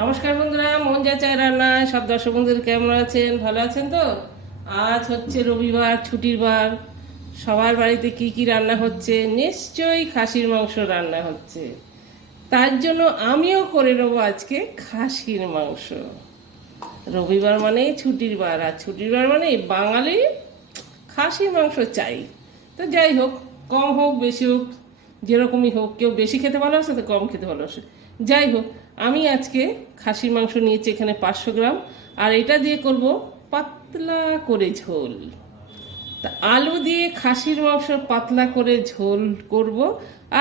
নমস্কার বন্ধুরা, মন যা চায় রান্নায় সব দর্শক বন্ধুদের কেমন আছেন? ভালো আছেন তো? আজ হচ্ছে রবিবার, ছুটির বার। সবার বাড়িতে কি কি রান্না হচ্ছে? নিশ্চয়ই খাসির মাংস রান্না হচ্ছে। তার জন্য আমিও করে নেবো আজকে খাসির মাংস। রবিবার মানেই ছুটির বার, আর ছুটির বার মানে বাঙালি খাসির মাংস চাই। তো যাই হোক, কম হোক বেশি হোক, যেরকমই হোক, কেউ বেশি খেতে ভালোবাসে তো কম খেতে ভালোবাসে। যাই হোক, আমি আজকে খাসির মাংস নিয়েছি এখানে 500 গ্রাম, আর এটা দিয়ে করব পাতলা করে ঝোল। তা আলু দিয়ে খাসির মাংস পাতলা করে ঝোল করব,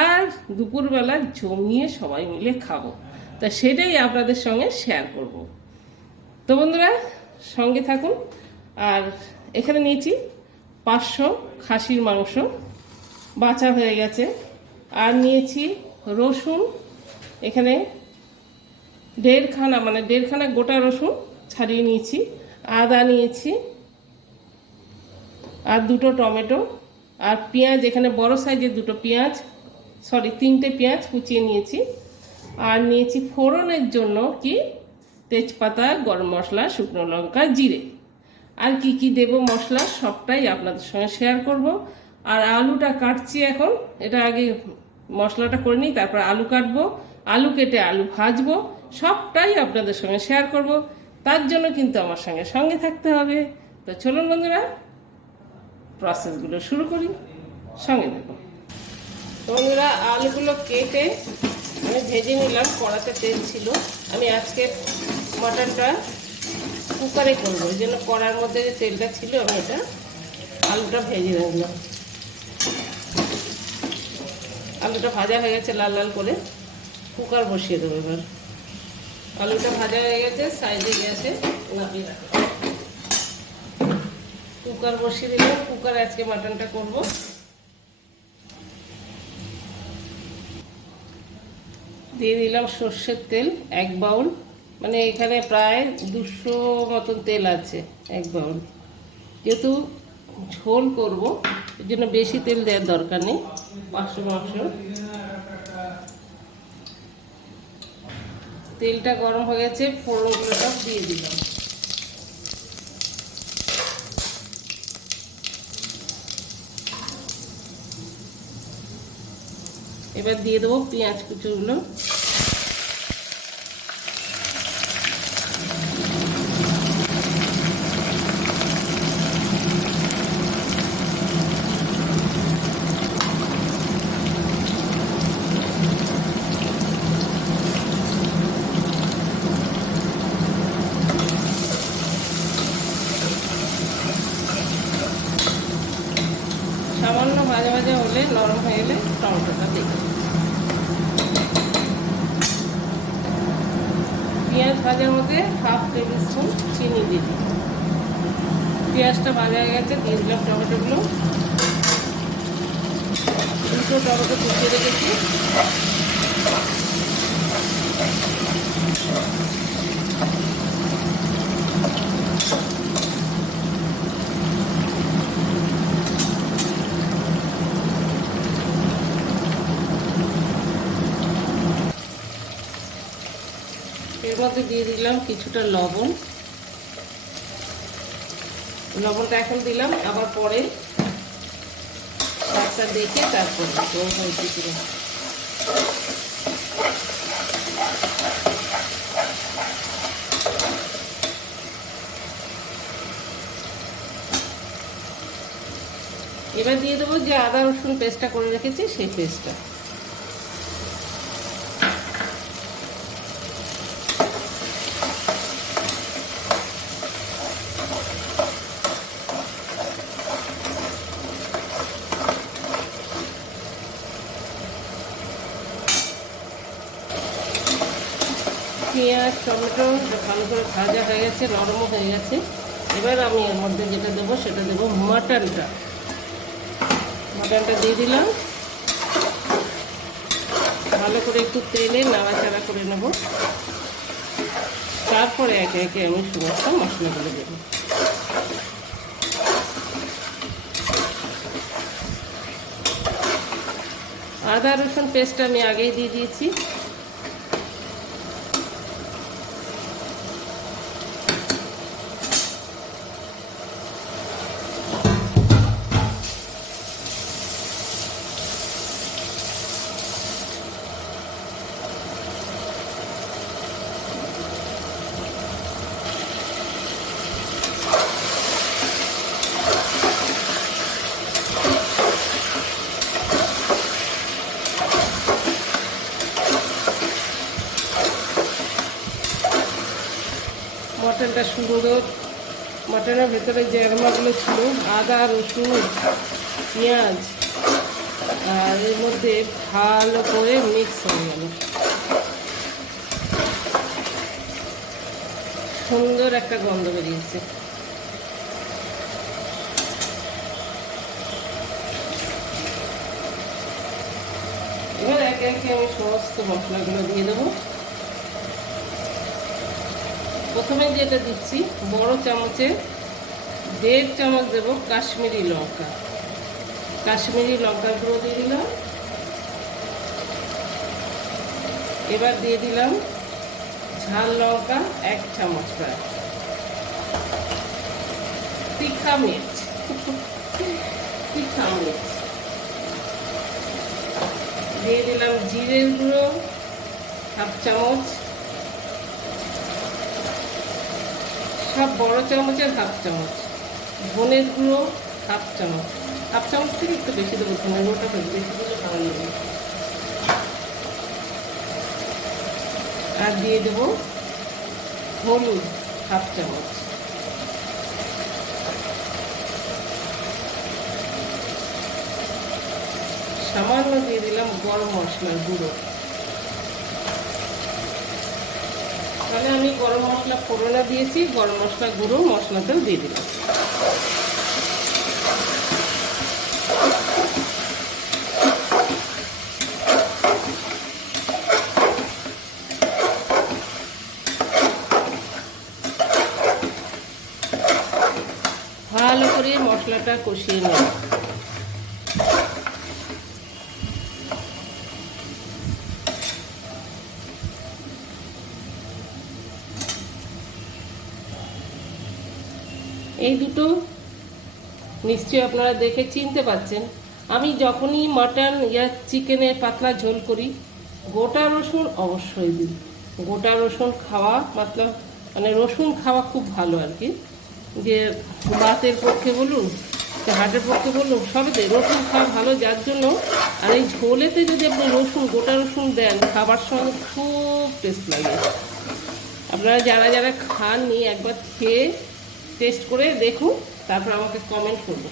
আর দুপুরবেলা জমিয়ে সবাই মিলে খাবো। তা সেটাই আপনাদের সঙ্গে শেয়ার করব। তো বন্ধুরা, সঙ্গে থাকুন। আর এখানে নিয়েছি 500 খাসির মাংস, বাছা হয়ে গেছে। আর নিয়েছি রসুন, এখানে দেড়খানা গোটা রসুন ছাড়িয়ে নিয়েছি। আদা নিয়েছি, আর 2টো টমেটো, আর পেঁয়াজ, এখানে বড় সাইজের 2টো পেঁয়াজ, 3টে পেঁয়াজ কুচিয়ে নিয়েছি। আর নিয়েছি ফোড়নের জন্য কি তেজপাতা, গরম মশলা, শুকনো লঙ্কা, জিরে। আর কি কি দেব মশলা সবটাই আপনাদের সঙ্গে শেয়ার করব। আর আলুটা কাটছি এখন, এটা আগে মশলাটা করে নিই, তারপর আলু কাটবো। আলু কেটে আলু ভাজবো, সবটাই আপনাদের সঙ্গে শেয়ার করব। তার জন্য কিন্তু আমার সঙ্গে সঙ্গে থাকতে হবে। তো চলুন বন্ধুরা, প্রসেসগুলো শুরু করি, সঙ্গে দেখুন। তো বন্ধুরা, আলুগুলো কেটে আমি ভেজে নিলাম। কড়াতে তেল ছিল। আমি আজকে মাটনটা কুকারে করবো, ওই জন্য কড়ার মধ্যে যে তেলটা ছিল আমি এটা আলুটা ভেজে নিলাম। আলুটা ভাজা হয়ে গেছে লাল লাল করে, কুকার বসিয়ে দেবো এবার। আলুটা ভাজা হয়ে গেছে, সাইডে গ্যাসে নামিয়ে রাখবো। কুকার বসিয়ে দিলাম, কুকারে আজকে মাটনটা করব। দিয়ে দিলাম সর্ষের তেল 1 বাউল, মানে এখানে প্রায় 200 মতন তেল আছে 1 বাউল। যেহেতু ঝোল করব, এর জন্য বেশি তেল দেওয়ার দরকার নেই। 500 মাংস। তেলটা গরম হয়ে গেছে, ফোড়নগুলো সব দিয়ে দিলাম। এবার দিয়ে দেবো পেঁয়াজ কুচুগুলো। সামান্য ভাজা ভাজা হলে, নরম হয়ে গেলে টমেটোটা দিই। পেঁয়াজ ভাজার মধ্যে 1/2 টেবিল স্পুন চিনি দিয়ে দিই। পেঁয়াজটা ভাজা হয়ে গেছে, দিয়ে দিলাম টমেটোগুলো। 2টো টমেটো কুচিয়ে রেখেছি। এর মধ্যে দিয়ে দিলাম কিছুটা লবণ। লবণটা এখন দিলাম, আবার পরে স্বাদটা দেখে তারপর দিলাম। এবার দিয়ে দেবো যে আদা রসুন পেস্টটা করে রেখেছি, সেই পেস্টটা। পেঁয়াজ টমেটো ভালো করে ভাজা হয়ে গেছে, নরমও হয়ে গেছে। এবার আমি এর মধ্যে যেটা দেবো সেটা দেবো মাটনটা। মাটনটা দিয়ে দিলাম। ভালো করে একটু তেলে নাড়াচাড়া করে নেব। তারপরে একে একে আমি সমস্ত মশলাগুলো দেবো। আদা রসুন পেস্টটা আমি আগেই দিয়ে দিয়েছি। মটনটা সুন্দর, মটনের ভেতরে যে অ্যারোমাগুলো ছিল, আদা রসুন পেঁয়াজ আর এর মধ্যে ভালো করে মিক্স হয়ে গেল, সুন্দর একটা গন্ধ বেরিয়েছে। এবার একে একে আমি সমস্ত মশলাগুলো দিয়ে দেবো। প্রথমে যেটা দিচ্ছি, বড় চামচে 1.5 চামচ দেবো কাশ্মীরি লঙ্কা, কাশ্মীরি লঙ্কার গুঁড়ো দিয়ে দিলাম। এবার দিয়ে দিলাম ঝাল লঙ্কা 1 চামচ প্রায়, তিখা মির্চ, তিখা মির্চ দিয়ে দিলাম। জিরের গুঁড়ো 1/2 চামচ, সব বড় চামচের 1/2 চামচ। ধনের গুঁড়ো 1/2 চামচ, 1/2 চামচ থেকে একটু বেশি দেবো, ধনের গুঁড়োটা বেশি দিলে ভালো লাগে। আর দিয়ে দেবো হলুদ 1/2 চামচ। সামান্য দিয়ে দিলাম গরম মশলার গুঁড়ো। তাহলে আমি গরম মশলা ফোড়নে দিয়েছি, গরম মশলা গুঁড়ো মশলাতেও দিয়ে দিলাম। ভালো করে মশলাটা কষিয়ে নেব। এই দুটো নিশ্চয়ই আপনারা দেখে চিনতে পারছেন। আমি যখনই মাটন ইয়া চিকেনের পাতলা ঝোল করি, গোটা রসুন অবশ্যই দিই। গোটা রসুন খাওয়া মানে রসুন খাওয়া খুব ভালো আর কি, যে বাতের পক্ষে বলুন, হার্টের পক্ষে বলুন, সবেতে রসুন খাওয়া ভালো, যার জন্য। আর এই ঝোলেতে যদি আপনি রসুন, গোটা রসুন দেন, খাবার সঙ্গে খুব টেস্ট লাগে। আপনারা যারা যারা খাননি একবার খেয়ে টেস্ট করে দেখুন, তারপর আমাকে কমেন্ট করুন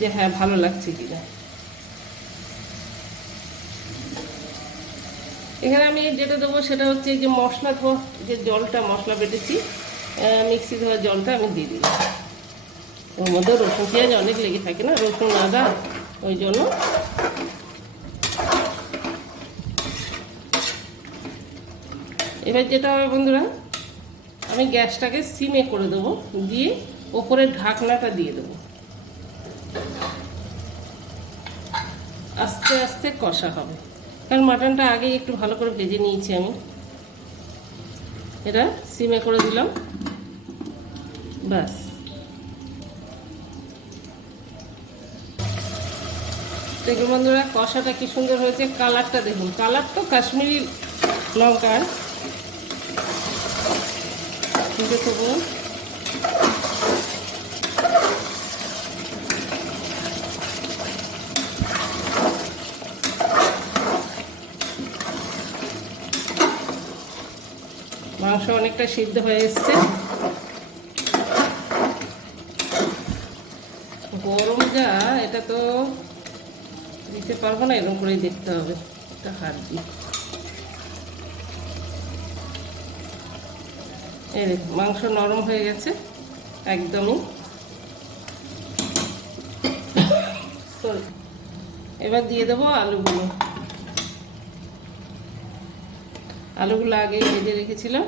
যে হ্যাঁ ভালো লাগছে কিনা। এখানে আমি যেটা দেবো সেটা হচ্ছে যে মশলা ধোয়া যে জলটা, মশলা বেটেছি, মিক্সি ধোয়া জলটা আমি দিয়ে দিলাম। ওর মধ্যে রসুন পেঁয়াজ অনেক লেগে থাকে না, রসুন আদা, ওই জন্য। এবার যেটা হবে বন্ধুরা, আমি গ্যাসটাকে সিমে করে দেবো, দিয়ে ওপরে ঢাকনাটা দিয়ে দেবো। আস্তে আস্তে কষা হবে, কারণ মাটনটা আগেই একটু ভালো করে ভেজে নিয়েছি আমি। এটা সিমে করে দিলাম, ব্যাস। দেখুন বন্ধুরা, কষাটা কি সুন্দর হয়েছে, কালারটা দেখুন, কালার তো কাশ্মীরি লঙ্কার, কিন্তু তবু মাংস অনেকটা সিদ্ধ হয়ে এসছে। গরম যা, এটা তো দিতে পারবো না, এরকম করেই দেখতে হবে, এটা হাত দিয়ে। এই মাংস নরম হয়ে গেছে একদমই। এবার দিয়ে দেবো আলুগুলো। আলুগুলো আগে ভেজে রেখেছিলাম।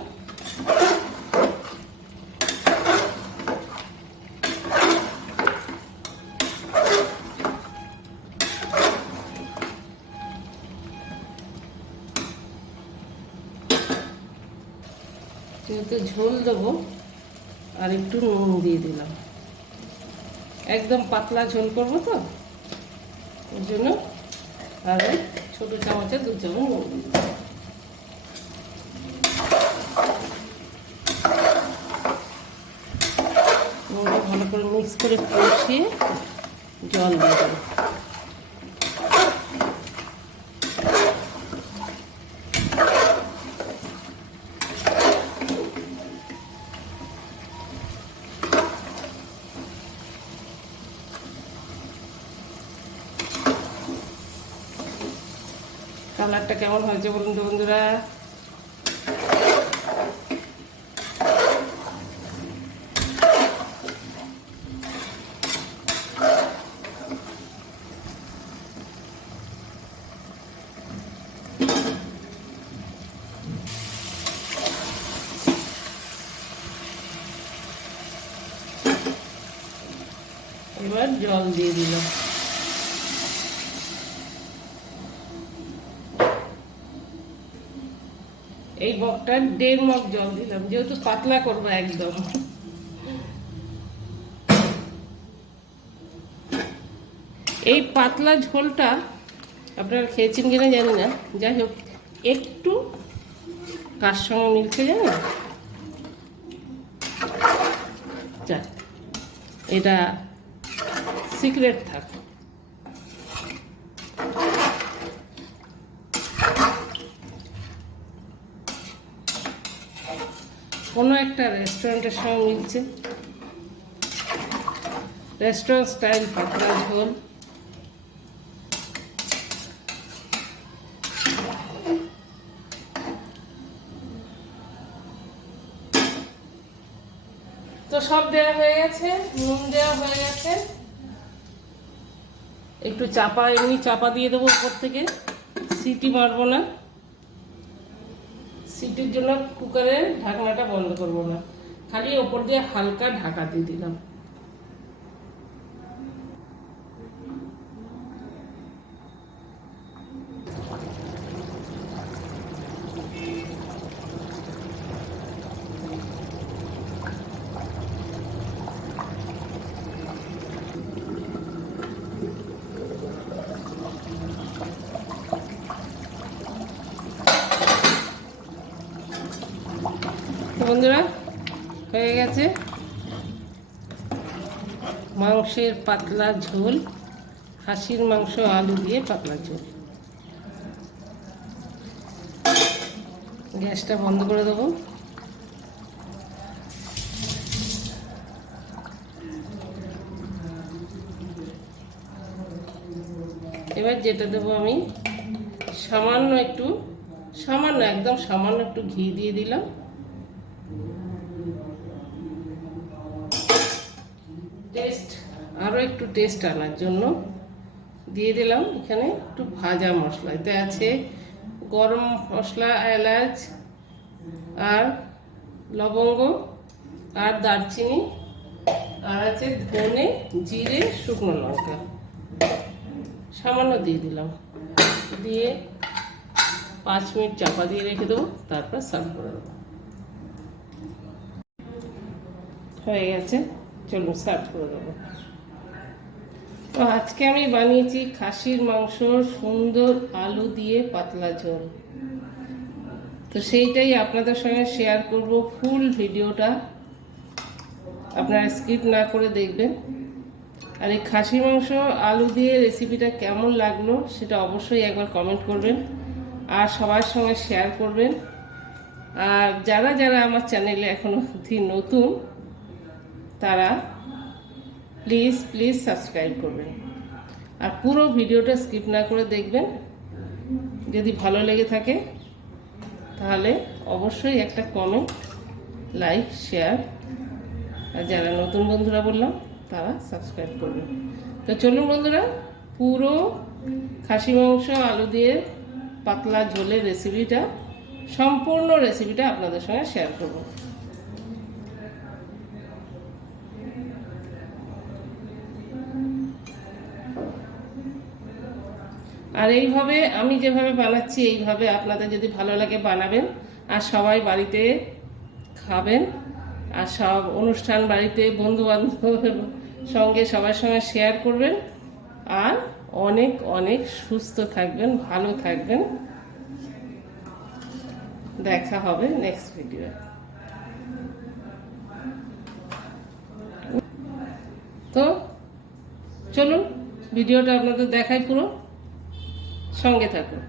যেহেতু ঝোল দেবো, আর একটু নুন দিয়ে দিলাম, একদম পাতলা ঝোল করবো তো, ওর জন্য আর ছোটো চামচে 2 চামচ নুন দিয়ে দিলাম। নুনটা ভালো করে মিক্স করে কষিয়ে জল দিয়ে দেবো। কালারটা কেমন হয়েছে বলুন তো বন্ধুরা। এবার জল দিয়ে দিলাম। এই মগটা 1.5 মগ জল দিলাম, যেহেতু পাতলা করবো একদম। এই পাতলা ঝোলটা আপনারা খেয়েছেন কিনা জানি না, যাই হোক একটু কার সঙ্গে মিলছে জানেন, যাক এটা সিক্রেট থাক। কোনো একটা রেস্টুরেন্টের সঙ্গে মিলছে, রেস্টুরেন্ট স্টাইল পাতলা ঝোল। তো সব দেওয়া হয়ে গেছে, নুন দেওয়া হয়ে গেছে, একটু চাপা এমনি চাপা দিয়ে দেবো উপর থেকে, সিটি মারবো না। সিটির জন্য কুকারের ঢাকনাটা বন্ধ করব না, খালি ওপর দিয়ে হালকা ঢাকা দিয়ে দিলাম। বন্ধুরা হয়ে গেছে মাংসের পাতলা ঝোল, খাসির মাংস আলু দিয়ে পাতলা ঝোল। গ্যাসটা বন্ধ করে দেবো। এবার যেটা দেবো আমি সামান্য একটু, সামান্য একদম সামান্য একটু ঘি দিয়ে দিলাম। টেস্ট আরও একটু টেস্ট আনার জন্য দিয়ে দিলাম এখানে একটু ভাজা মশলা। এতে আছে গরম মশলা, এলাচ আর লবঙ্গ আর দারচিনি, আর আছে ধনে, জিরে, শুকনো লঙ্কা সামান্য দিয়ে দিলাম। দিয়ে 5 মিনিট চাপা দিয়ে রেখে দেবো, তারপর সার্ভ করে দেবো। হয়ে গেছে, চলুন সার্ভ করে দেবো। তো আজকে আমি বানিয়েছি খাসির মাংস সুন্দর আলু দিয়ে পাতলা ঝোল। তো সেইটাই আপনাদের সঙ্গে শেয়ার করব, ফুল ভিডিওটা আপনারা স্কিপ না করে দেখবেন। আর এই খাসি মাংস আলু দিয়ে রেসিপিটা কেমন লাগলো সেটা অবশ্যই একবার কমেন্ট করবেন আর সবার সঙ্গে শেয়ার করবেন। আর যারা যারা আমার চ্যানেলে এখনো অবধি নতুন তারা প্লিজ প্লিজ সাবস্ক্রাইব করবেন আর পুরো ভিডিওটা স্কিপ না করে দেখবেন। যদি ভালো লেগে থাকে তাহলে অবশ্যই একটা কমেন্ট, লাইক, শেয়ার, আর যারা নতুন বন্ধুরা বললাম তারা সাবস্ক্রাইব করবেন। তো চলুন বন্ধুরা, পুরো খাসি মাংস আলু দিয়ে পাতলা ঝোলের রেসিপিটা, সম্পূর্ণ রেসিপিটা আপনাদের সঙ্গে শেয়ার করব। আর এইভাবে আমি যেভাবে বানাচ্ছি এইভাবে আপনাদের যদি ভালো লাগে বানাবেন আর সবাই বাড়িতে খাবেন আর সব অনুষ্ঠান বাড়িতে বন্ধু বান্ধবের সঙ্গে সবার সঙ্গে শেয়ার করবেন আর অনেক অনেক সুস্থ থাকবেন, ভালো থাকবেন। দেখা হবে নেক্সট ভিডিও। তো চলুন ভিডিওটা আপনাদের দেখাই, পুরো সঙ্গে থাকুন।